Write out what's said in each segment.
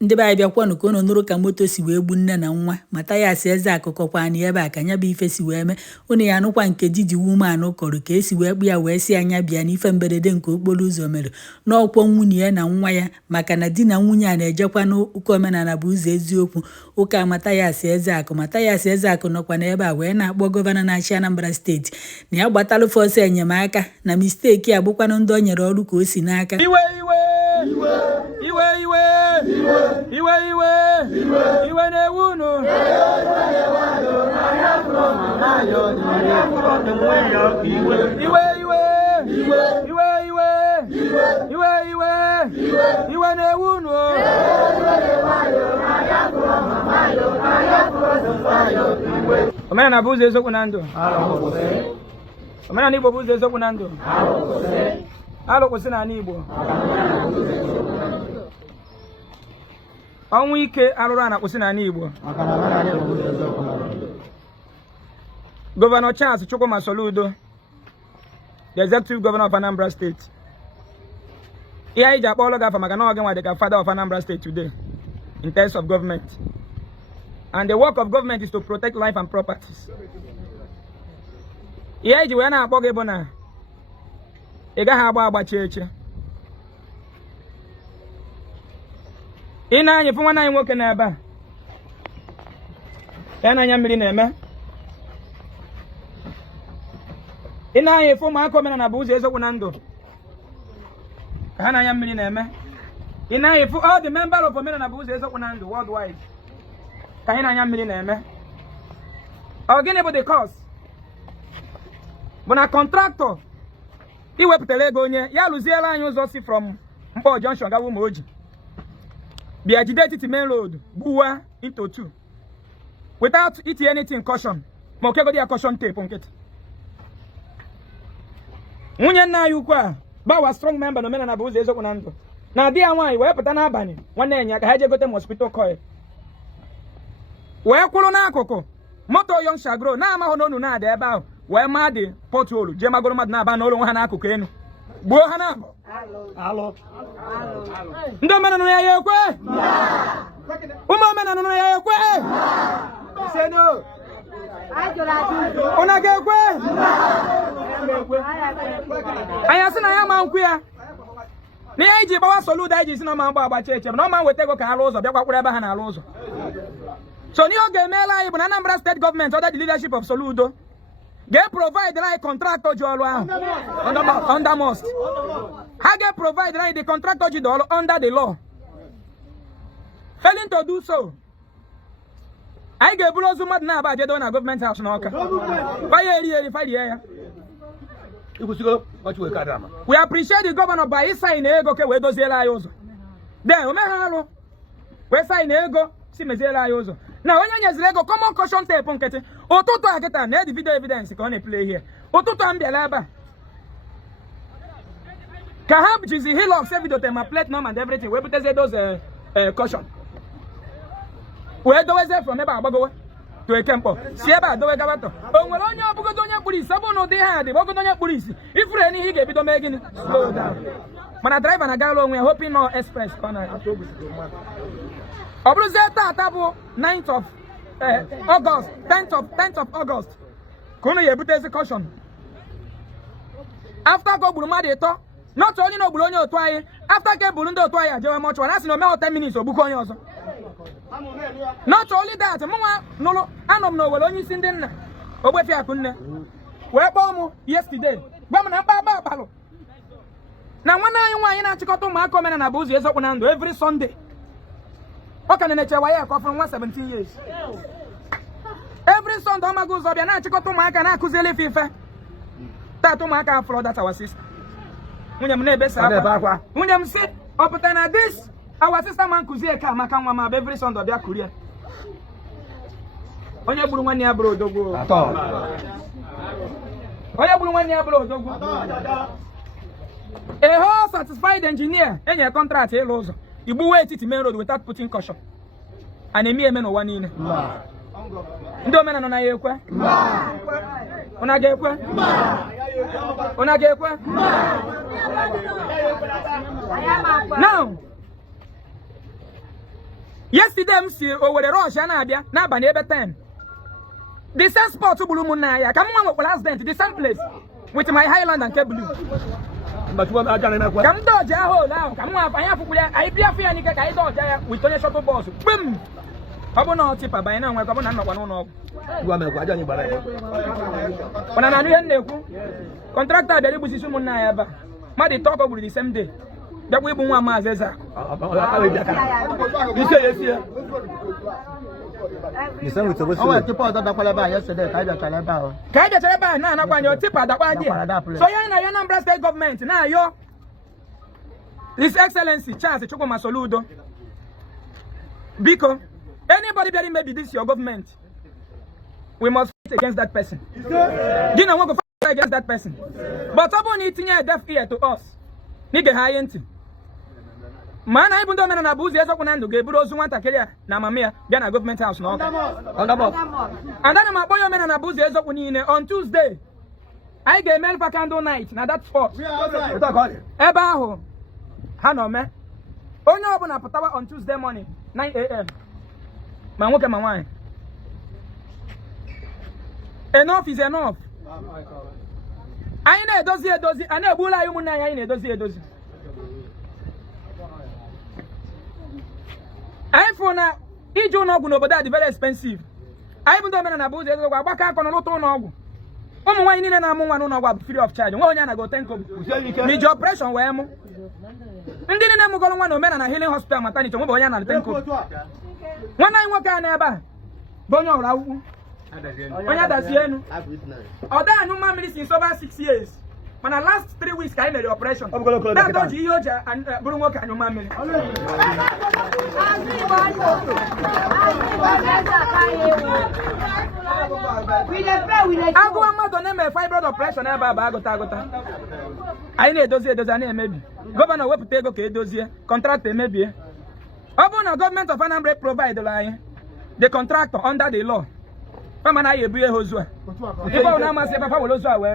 Ndị be anyị bịakwanụ ka unu nụrụ ka moto si wee gbu nne na nwa. Mathias Ezeaku kọkwanụ ebe a ka nya bụ ife si wee mee. Unu ya anụkwa nke Jiji Woman kọrọ ka esi wee kpụ ya wee si anya bịa n'ife mberede nke okporo ụzọ mere n'ọkwọ nwunye ya na nwa ya, maka na di na nwunye a na-ejekwa n'ụka omenala bụ ụzọ eziokwu ụka Mathias Ezeaku. Mathias Ezeaku nọkwa n'ebe a wee na-akpọ gọvanọ na-achị Anambra steeti na ya gbatalụ fọsọ enyemaka na misteki a bụkwanụ ndị o nyere ọrụ ka o si n'aka. Iwe na-ewunu iwe na-ewunu omenala bụ ụzọ eziokwu na ndụ. Omenala Igbo bụ ụzọ eziokwu na ndụ. Alụ kwụsị n'ala Igbo. Ọnwụ ike arụrụ a na-akwụsị n'ala Igbo. Governor Soludo, the executive governor of Anambra State. Here is Apollo Gafa Magano, the father of Anambra State today, in terms of government. And the work of government is to protect life and properties. Here is when I bog ebona. Ega haba abacheche. Ina anye fun wana nwoke na eba. Yana anya mmiri na eme. Ina anye fun ma akomena na buzo ezokwu na ndo. Kana anya mmiri na eme. Ina anye fun all the members of omena na buzo ezokwu na ndo worldwide. Kana anya mmiri na eme. Ogene bụ the cause. Bona contractor iwepụtara ego onye ya lụziela anyị ụzọ si from Mkpọ Junction gawa Umoji. Bịa jide etiti main road gbuwa into two without eating anything caution. Ma okegodi ya caution tape nkịtị. Nwunye nna anyị ukwu a gbawa strong member na omenala bụ ụzọ eziokwu na ndụ. Na di ya nwaanyị wee pụta n'abalị nwanne enyi ka ha je gote mosquito coil. Wee kwụrụ n'akụkụ moto Young Shagro na-amahụ n'onu na-ada ebe ahụ wee maa dị pothole je magoro mmadụ na-aba n'ụlọ nwa ha n'akụkụ enu gbuo ha na-abụ. Ndị omenala ya ekwe? Ụmụ omenala ya ekwe? Ụna ga-ekwe? Anyị asị na ya ma nkwu ya na ihe iji gbawa Soludo anyị ji si na ọma agbacha eche bụ na ọma nweta ego ka ha rụọ ụzọ bịakwa kwụrụ ebe ha na-arụ ụzọ. So n'ihe ọ ga-emeela anyị bụ na Anambra State Government under the leadership of Soludo provide like contractor under must. How provide like the contractor under the law? Failing to do so, I get below Zuma now about the donor government house. We appreciate the governor by his sign ego we do zela. Then we sign ego, see me zela. Now when you go common caution tape on kete otutu aketa na the video evidence ka on play here otutu ambiala aba ka have jizi hill of video tema plate number and everything we put those caution we do we from eba agbagowe to a campo si eba do we gabato o nwere onye obugodo onye police abo no dey hard obugodo onye police ifuru eni hi ga-ebido mee gini slow down mana driver na galo onwe hoping no express corner Obruze tata bụ 9th of August, 10th of August. Kono ye bute caution. After go buru mmadụ ịtọ, not only no buru onye otu anyị, after ke buru ndị otu anyị ajewe mọchụ, na asị na ome 10 minutes ogbukọ onye ọzọ. Not only that, mụnwa nụrụ anọ m n'Owere onye isi ndị nna Ogbefi Akunne. Wee kpọọ mụ yesterday. Gwa m na mkpaba akpalụ. Na nwanne anyị nwaanyị na-achịkọta ụmụaka omenala bụ ụzọ eziokwu na ndụ every Sunday. Okay, na chewa ya kwa from 17 years. Every Sunday ọma goes ọbịa na-achịkọta ụmụaka na-akụzili ife. Tata ụmụaka afro that our sister. Nwunye m na-ebesa akwa. Nwunye m si ọpụta na this our sister man kụzie ka maka nwa ma every Sunday ọbịa kurie. Onye gburu nwanne ya bụrụ odogwu. Onye gburu nwanne ya bụrụ odogwu. A whole satisfied engineer enye contract ịlụ ụzọ. Igbu wee etiti main road without putting caution. And eme n'ụwa niile. Ndị omenala na ya ekwe? Una ga-ekwe? Una ga-ekwe? Now, Yesterday MC Owerri rush na abia na abanye ebe 10. The same spot bulu munna ya. Come on with accident the same place with my Highland and Cable. But what I can come dodge a hole now. Come on, I have to I be a fear and get I dodge with Tony Shuttle Boss. Boom! How about tip by now? I'm not one on. You are when I'm a contractor, the reposition munna. Madi talk about the same day. That we want Mathias Ezeaku. You say yes here. The same with the tip of the Palaba yesterday. Kaija Chalaba, no, when your tip at the idea. So you're in a number state government. Now you're His Excellency Charles Governor Soludo. Because anybody that maybe this your government, we must fight against that person. You know, want to fight against that person. But someone eating a deaf ear to us. Need a high end. Man, I even don't know about the Ezeaku gave those who want to carry na mamia, get a government house no. And then my boy men and Abuzi Ezeaku on Tuesday. I gave men for candle night. Now that's for Ebaho. Hano me. Only open up on Tuesday morning, 9 a.m. Man, look at my wine. Enough is enough. I know dozi. I know bula yumuna I know dozi. iPhone iju no ogu no but that very expensive. I even don't mean na buzi ezo gba ka kono loto no ogu. Omo wan ni na amu wan no ogu free of charge. Nwa onya na go thank you. Me job operation we mu. Ndi ni na mu golo nwa no mena na healing hospital maternity mo bo onya na thank you. Nwana nwa ka na eba. Bonyo ora wu. Onya da sienu. Oda anu ma me since over 6 years. For the last 3 weeks, I made the operation. That's not Gioja and Bruno and your mammy. I go on to name a fibroid operation. I need those maybe. Governor will take okay, those contractor maybe. Upon a government of Anambra provide the line, the contractor under the law. Come on, I be a hosua. If I want to say, Papa will also away.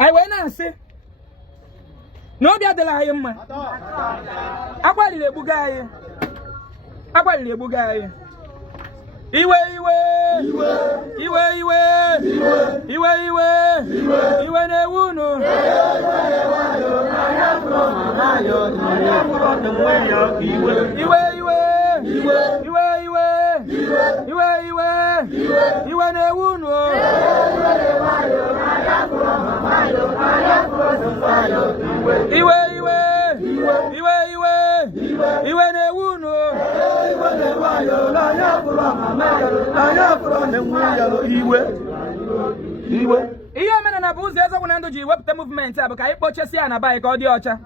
I went and say, no, the other lion man. Akwali le bugaye. Iwe. Iwe ne wuno. Iwe ne wuno. Iwe ne wuno. Iyo mena na buzi Ezeaku na ndoji wepụta movement a bụ ka ikpochesi ya na bai ka ọ dị ọcha.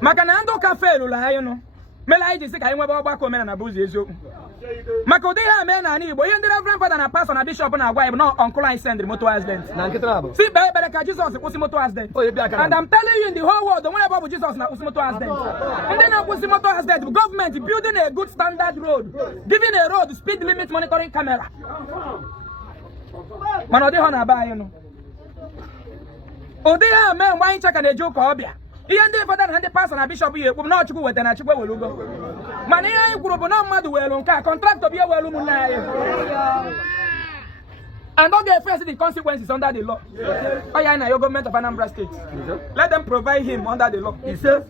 Maka na ndụ ka felu la ayo no. Mela iji si ka inwebe ọgbakọ mena na buzi Ezeaku. Maka ụdị ha mee na Igbo ihe ndị Reverend Father na pastor na bishop na agwa Igbo na uncle I send motor accident. Na nkịta abụ. Si bere ka Jesus kwụsị motor accident. And I'm telling you in the whole world, the one about Jesus na kwụsị motor accident. And then kwụsị motor accident, the government building a good standard road, giving a road speed limit monitoring camera. Man ọ dị ha na aba anyị no. Ụdị ha mee mgbe anyị chaka na-eji ụka ọbịa. Ihe ndị Father na ndị pastor na bishop yi ekwu na Chukwu weta na Chukwu ewelugo. Mana ihe anyị kwuru bụ na mmadụ welu nke a contractor bịa welu ụmụnne anyị. And don't get faced the consequences under the law. Oh yeah, na your government of Anambra State. Let them provide him under the law. He says.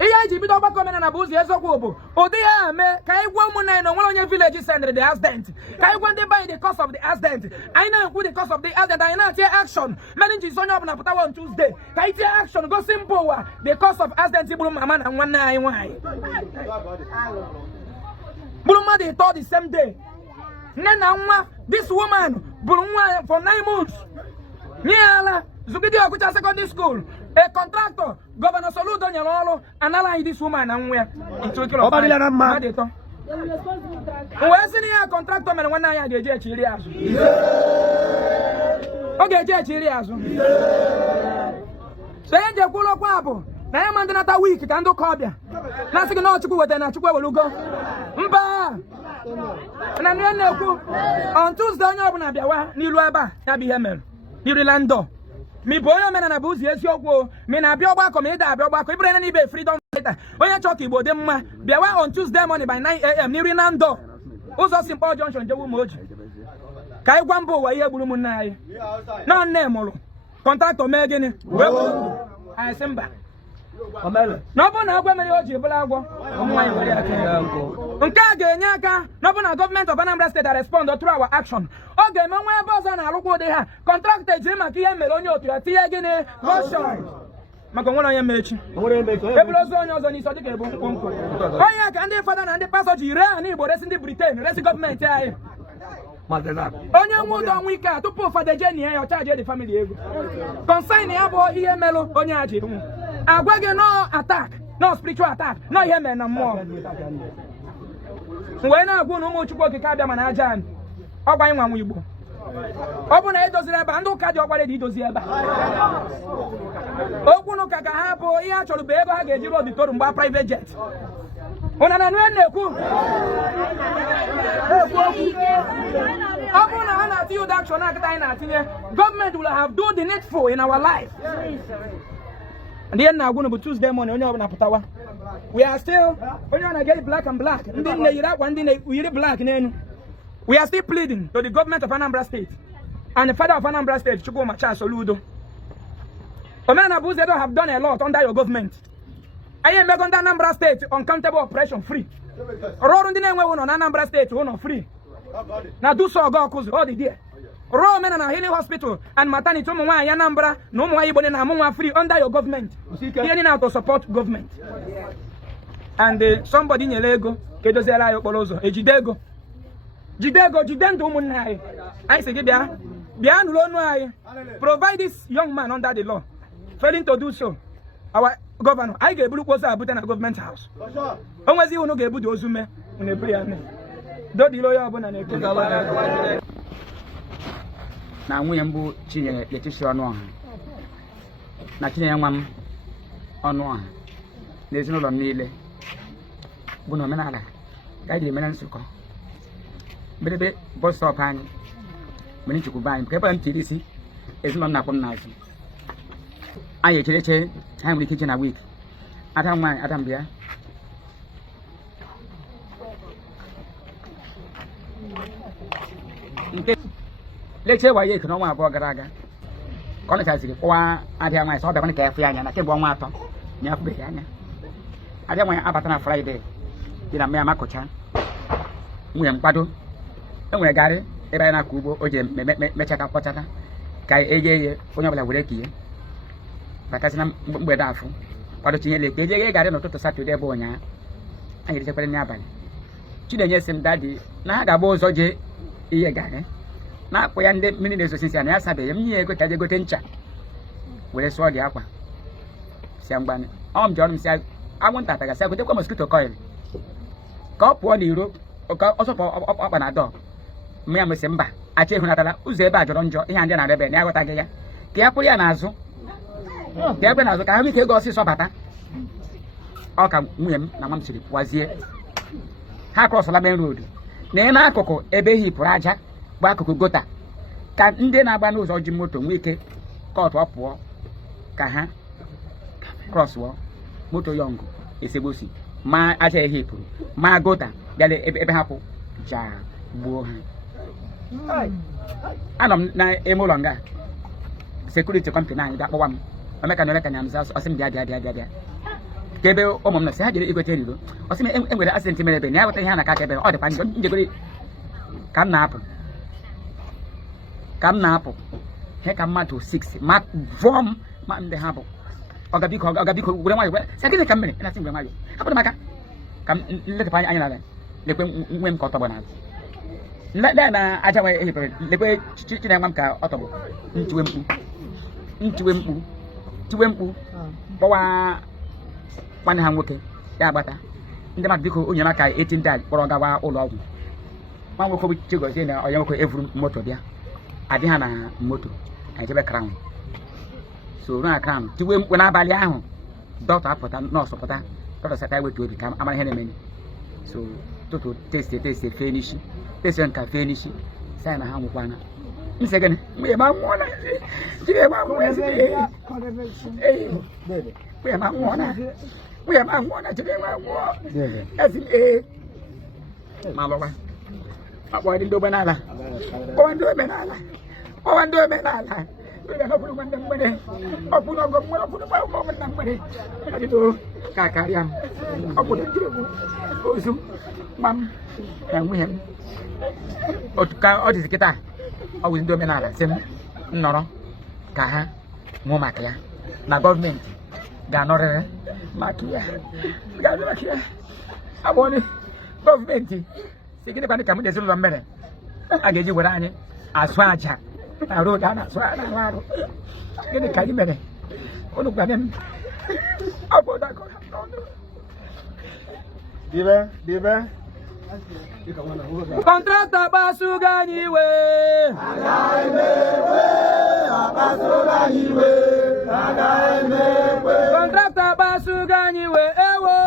Iya ji bido ọgbakọ mena na buzi Ezeaku obo. Odi ha me ka igwe ụmụnne no nwere onye village send the accident. Ka igwe ndị buy the cost of the accident. I know who the cost of the accident. I know take action. Many ji sonye ọbụla pụta on Tuesday. Ka ite action go simple wa the cost of accident bụrụ mama na nwanne anyị nwanyị. Bụrụ mmadụ ịtọ the same day. Nne na nwa this woman bụrụ nwa for 9 months. Nyala Zugidi Okucha Secondary School. A contractor, Governor Soludo nyalolo, and allow this woman and where into kilo. Where's the contractor man when I get Chilias? Okay, Chilias. Say the Kulo Quabo. Now I'm under a week, and do Cobia. Nothing not to go with an Achua will go. And I know on Tuesday, I'm going to be a while, Niluaba, Yabi Hemel, Nirlando. Me boy, man, and a boozy, yes, your go. Me, I be a back, me, I be a back, freedom. kịta onye chọọ ka Igbo dị mma bịawa on Tuesday morning by 9 a.m. n'iri na ndọ ụzọ Simple Junction jewu ma oji ka anyị gwa mba ụwa ihe gburu ụmụnne anyị na nne mụrụ Contractor mee gịnị wee gburu anyị sị mba na ọ bụrụ na agwa mere o ji bụrụ agwọ nke a ga-enye aka na ọ bụrụ na gọọmenti of Anambra State respond through our action ọ ga-eme nwa ebe ọzọ na-arụkwa ụdị ha Contractor jiri maka ihe mere onye otu ya tinye gịnị motion maka onwere onye mechi eburu ozu onye ọzọ n'isi ọ dịka ebu nkwụ onye ka ndị fada na ndị pastọ ji ree ha n'Igbo resi ndị Britain resi gọọmenti anyị onye nwe ụdọ ọnwụ ike a tupu ụfọdụ eje nye ya ọchaji dị famili ego consign ya bụ ihe melụ onye a ji nwụ agwa gị no attack no spiritual attack no ihe mere na mmụọ wee na-agwụ na ụmụ Chukwu okike abịa mana aja anyị ọgwa anyị nwanwe Igbo ọ bụ na edoziri ebe a ndị ụka dị ọkwara dị idozi ebe a okwu n'ụka ka ha bụ ihe a chọrọ bụ ego ha ga-eji auditorium mgba private jet ụna na nwe na-ekwu ọ bụrụ na ha na-atinye ụdị action akịta anyị na-atinye gọọmenti will have do the needful in our life ndị ihe na-agwụ bụ Tuesday morning onye ọbụla pụtawa we are still onye ọ na-ageri black and black ndị nne yiri akwa ndị na-eyiri black n'elu we are still pleading to the government of Anambra State and the father of Anambra State Mathias Soludo Omenala Buzedo have done a lot under your government anyị emego ndị Anambra State uncountable operation free rụọrụ ndị na-enweghị ụlọ na Anambra State ụlọ free na duso ọgọ ọkụzụ ọ dị die rụọ Omenala Healing Hospital and maternity ụmụ nwaanyị Anambra na ụmụ nwaanyị Igbo na-amụ nwa free under your government ihe dị na to support government and somebody nyere ego ka edoziere anyị okporo ụzọ ejide ego jide ndụ ụmụnne anyị anyị sị gị bịa nụrụ ọnụ anyị provide this young man under the law failing to do so our governor anyị ga-eburukwa ozu abute na government house o nwezi unu ga-ebudo ozu mee na-eburu ya mee dodilo onye ọbụla na-ekele na nwunye mbụ Chinyere Leticia Ọnụọha na Chinyere nwa m Ọnụọha na ezinụlọ m niile bụ na omenala ka anyị jiri mere nzukọ mberebe bọs stọp anyị mere nchekwube anyị nke ebe m tiri isi ezinụlọ m na-akpọ m n'azụ anyị echereche anyị nwere ike iche na wiki ada nwaanyị ada mbịa nke leche waye eke n'ọnwa abụọ gara aga ka ọ nechaziri kpụwa adịa nwaanyị sọ ọ bịakwana ka efu ya anya na kemgbe ọnwa 3 ya afụbeghị anya adịa nwaanyị abata na Fraịde dị na mmanya makụcha nwunye mkpado enwere garị ebe anyị na-akọ ugbo o ji mechata kpọchata ka eghe onye ọbụla were ka ihe bakasị na mgbede afọ kwadochi ihe lekpe eje garị n'ụtụtụ Satọde bụ ụnyaahụ anyị erichekwara n'abalị Chinenye sị m dadi na ha ga-agba ụzọ jee ihe garị na-akpụ ya ndị mmiri na-ezosisi ya na ya sabeghị m nye ego ka je gote ncha were sụọ dị akwa si mgbanị ọ m ji ọrụ m si anwụnta tagasị gotekwa mosquito coil ka ọ pụọ n'iro ka ọ sọpụ ọkpa na dọ m ya mesị mba achọ ehunatala ụzọ ebe a jọrọ njọ ihe ndị na-arebe na ya aghọtaghị ya ka ya pụrụ ya n'azụ ka ya kwe n'azụ ka ha nwee ike ego ọsịsọ bata ọ ka nwunye m na nwa m siri pụwazie ha krọsụla main road na ị n'akụkụ ebe ehi pụrụ aja bụ akụkụ gota ka ndị na-agba n'ụzọ ji moto nwee ike kọtụ ọ pụọ ka ha krọsụọ moto yọngụ esegbosi ma aja ehi pụrụ ma gota bịara ebe ha pụ ja gbuo ha anọ m n'ime ụlọ nga sekuriti kọmpani anyị bịa kpọwa m omeka na nya m ọsị m bịa ka ebe ụmụ m nọ si ha jere igote eriro ọsị m enwere asịrịntị mere ebe na ya weta ihe a na-aka ebe ọ dịkwa njọ njegori ka m na-apụ ihe ka mmadụ 6 ma vụọ m ma ndị ha bụ ọgabiko were nwayọ sị gịnị ka m mere na-asị ngwere nwayọ hapụrụ m aka ka m letapụ anya n'ala lekwe nwe m ka ọ tọgbọ n'azụ nle na aja nwe ehipere lekwe Chinenye nwa m ka ọ tọgbọ ntiwe mkpu kpọwa nwanne ha nwoke ya agbata ndị mmadụ biko onye maka eti ndị a kpọrọ gawa ụlọ ọgwụ nwa nwoke bụ Chigozie na onye nwoke evuru moto bịa adị ha na moto anyị jebe Crown so na Crown tiwe mkpu n'abalị ahụ dọkịta apụta nọọsụ pụta dọkịta sata wetu obi ka amara ihe na-eme so tụtụ testi fee n'isi testi nka fee n'isi sai na ha nwụkwana nsị gịnị mgbe ma nwụọ na mgbe ma nwụọ na We have one at the war. As in a Malawa. Why didn't do banana? Oh, and do a banana. Oh, and do a banana. We have put one money. Oh, put on a moment money. I do Kakariam. I put a Ozu, Mam, and we have. Oh, to car or this guitar. I will do banana. Sim, no, Kaha, Momakia. Na government. Ganore, Makia. Ganakia. I want it. Government. Sige pa ni kamu desu lo mere. Ageji wora anyi aso aja. Na road na so na waro. Gini kaji mere. Onu gba dem. Aboda ko. Dibe. Contractor basuga niwe. Contractor basuga niwe. Ewo.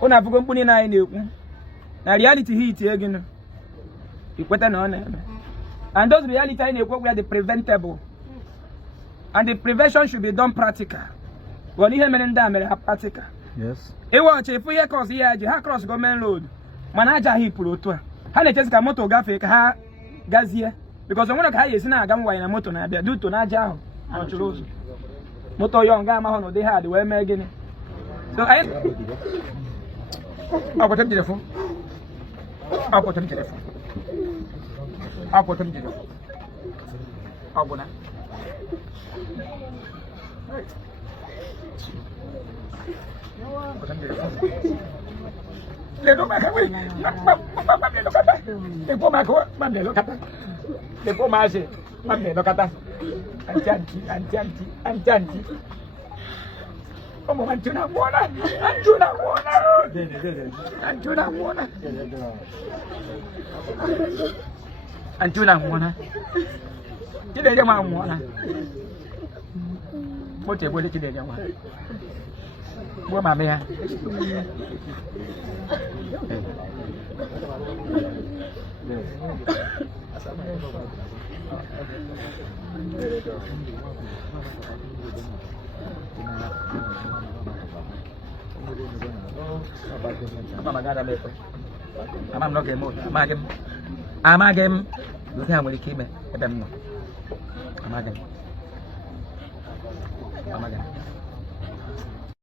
Una vugo mbuni na na-ekwu na reality hit egin ikweta na ona and those reality I na-ekwu we are the preventable and the prevention should be done practical. Well, ihe mere ndị a mere ha practical. Yes. Watch if we cross here ha cross government road mana aja hipụrụ otu a ha na-echezi ka moto gafee ka ha gazie because onwere ka ha yesi na-aga nwanyị na moto na-abịa duto na aja ahụ anọchiri ụzọ moto yọ nga amahụ na ụdị ha dị wee mee gịnị so anyị akwụkwọ telefon akwụkwọ telefon akwụkwọ telefon ọbụna le do maka we ma me lo kata le po maka ma me lo kata le po ma se ma me lo kata anti como antuna buona antuna buona kide jamaa muona mote bole kide jamaa bua mame ya Mama gada lepo. Ama mnoge mo. Amagem. Lu theo muri kime. Edam no. Amagem.